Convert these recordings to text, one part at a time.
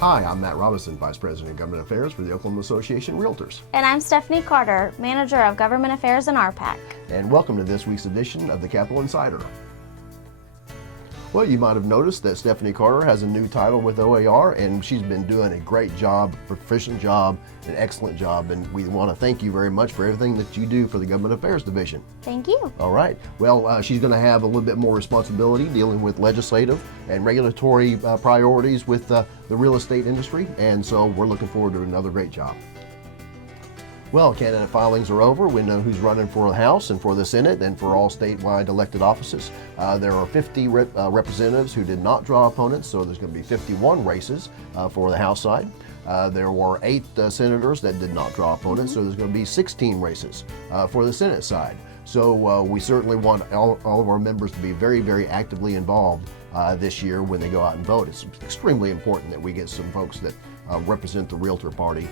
Hi, I'm Matt Robison, Vice President of Government Affairs for the Oklahoma Association Realtors. And I'm Stephanie Carter, Manager of Government Affairs and RPAC. And welcome to this week's edition of the Capitol Insider. Well, you might have noticed that Stephanie Carter has a new title with OAR, and she's been doing a great job, proficient job, an excellent job, and we want to thank you very much for everything that you do for the Government Affairs Division. Thank you. All right. Well, she's going to have a little bit more responsibility dealing with legislative and regulatory priorities with the real estate industry, and so we're looking forward to another great job. Well, candidate filings are over. We know who's running for the House and for the Senate and for all statewide elected offices. There are 50 representatives who did not draw opponents, so there's going to be 51 races for the House side. There were 8 senators that did not draw opponents, so there's going to be 16 races for the Senate side. So we certainly want all of our members to be very, very actively involved this year when they go out and vote. It's extremely important that we get some folks that represent the Realtor Party.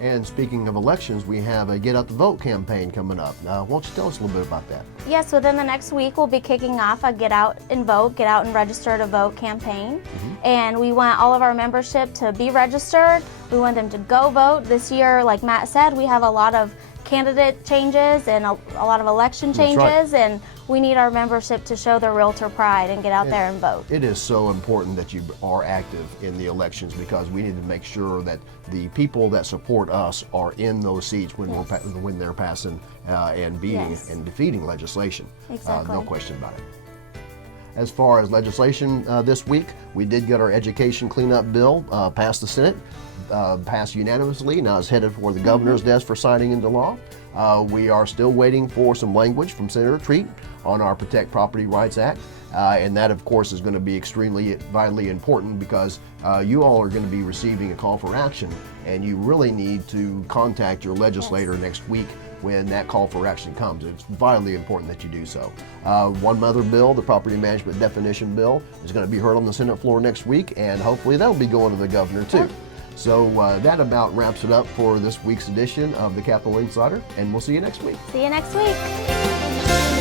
And speaking of elections, we have a Get Out the Vote campaign coming up. Why don't you tell us a little bit about that? Yes, within the next week, we'll be kicking off a Get Out and Vote, Get Out and Register to Vote campaign. And we want all of our membership to be registered. We want them to go vote. This year, like Matt said, we have a lot of candidate changes and a lot of election changes, and we need our membership to show their realtor pride and get out there and vote. It is so important that you are active in the elections because we need to make sure that the people that support us are in those seats when when they're passing and beating and defeating legislation. Exactly. No question about it. As far as legislation this week, we did get our education cleanup bill passed the Senate, passed unanimously. Now it's headed for the governor's desk for signing into law. We are still waiting for some language from Senator Treat on our Protect Property Rights Act. And that, of course, is going to be extremely vitally important because you all are going to be receiving a call for action, and you really need to contact your legislator next week when that call for action comes. It's vitally important that you do so. One other bill, the Property Management Definition Bill, is going to be heard on the Senate floor next week, and hopefully that'll be going to the governor too. So that about wraps it up for this week's edition of the Capitol Insider, and we'll see you next week. See you next week.